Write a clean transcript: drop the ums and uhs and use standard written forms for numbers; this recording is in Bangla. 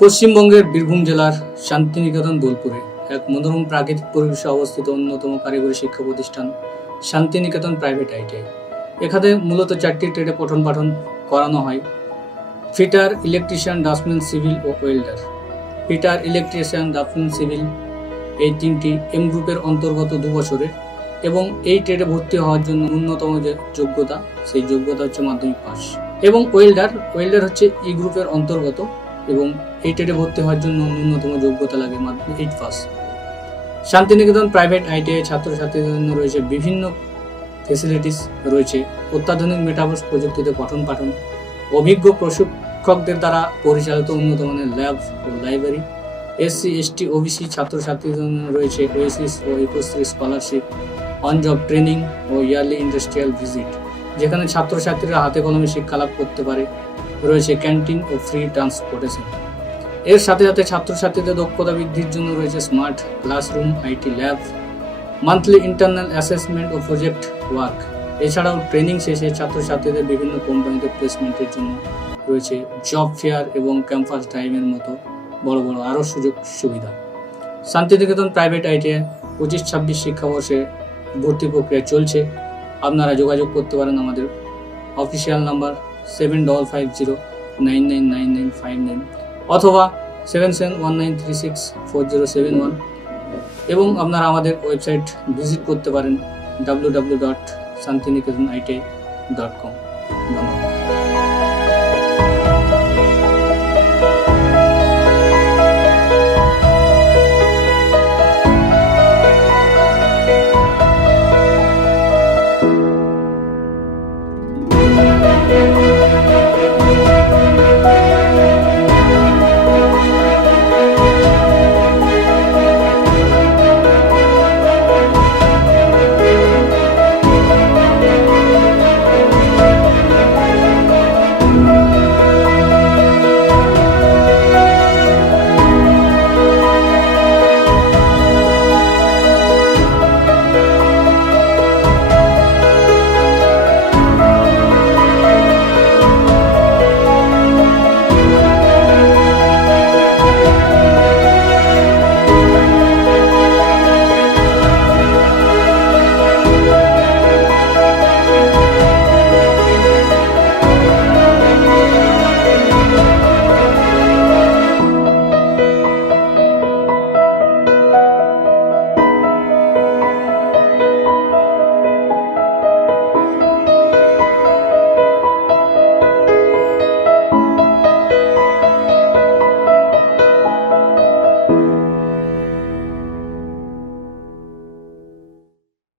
পশ্চিমবঙ্গের বীরভূম জেলার শান্তিনিকেতন বোলপুরে এক মনোরম প্রাকৃতিক পরিবেশে অবস্থিত অন্যতম কারিগরি শিক্ষা প্রতিষ্ঠান শান্তিনিকেতন প্রাইভেট আইটিআই। এখানে মূলত 4টি ট্রেডে পঠন পাঠন করানো হয়: ফিটার, ইলেকট্রিশিয়ান, ড্রাফটসম্যান, সিভিল ও welder. Fitter, electrician, draftsman, civil এই তিনটি এম গ্রুপের অন্তর্গত 2 বছরের, এবং এই ট্রেডে ভর্তি হওয়ার জন্য ন্যূনতম যে যোগ্যতা, সেই যোগ্যতা হচ্ছে মাধ্যমিক পাস। এবং ওয়েল্ডার হচ্ছে ই গ্রুপের অন্তর্গত, এবং এই ট্রেডে ভর্তি হওয়ার জন্য ন্যূনতম যোগ্যতা লাগে মাধ্যমিক 8 পাস। শান্তিনিকেতন প্রাইভেট আইটিআই ছাত্রছাত্রীদের জন্য রয়েছে বিভিন্ন ফেসিলিটিস রয়েছে: অত্যাধুনিক মেটাভার্স প্রযুক্তিতে পঠন পাঠন, অভিজ্ঞ প্রশিক্ষকদের দ্বারা পরিচালিত উন্নত মানের ল্যাব ও লাইব্রেরি। এসসি, এসটি, ওবিসি ছাত্রছাত্রীদের জন্য রয়েছে ওয়েসিস ও Aikyashree scholarship, on job training ও ইয়ারলি ইন্ডাস্ট্রিয়াল ভিজিট, যেখানে ছাত্রছাত্রীরা হাতে কলমে শিক্ষালাভ করতে পারে। রয়েছে ক্যান্টিন ও ফ্রি ট্রান্সপোর্টেশন। এর সাথে সাথে ছাত্রছাত্রীদের দক্ষতা বৃদ্ধির জন্য রয়েছে smart classroom, IT lab, monthly internal assessment ও প্রজেক্ট ওয়ার্ক। এছাড়াও ট্রেনিং শেষে ছাত্রছাত্রীদের বিভিন্ন কোম্পানিতে প্লেসমেন্টের জন্য রয়েছে জব ফেয়ার এবং ক্যাম্পাস ড্রাইভের মতো বড় বড় আরও সুযোগ সুবিধা। শান্তিনিকেতন প্রাইভেট আইটিআই 25-26 শিক্ষাবর্ষে ভর্তি প্রক্রিয়া চলছে। আপনারা যোগাযোগ করতে পারেন আমাদের অফিসিয়াল নাম্বার 7550999959 অথবা 7719364071, এবং আপনারা আমাদের ওয়েবসাইট ভিজিট করতে পারেন www.shantiniketoniti.com। ধন্যবাদ।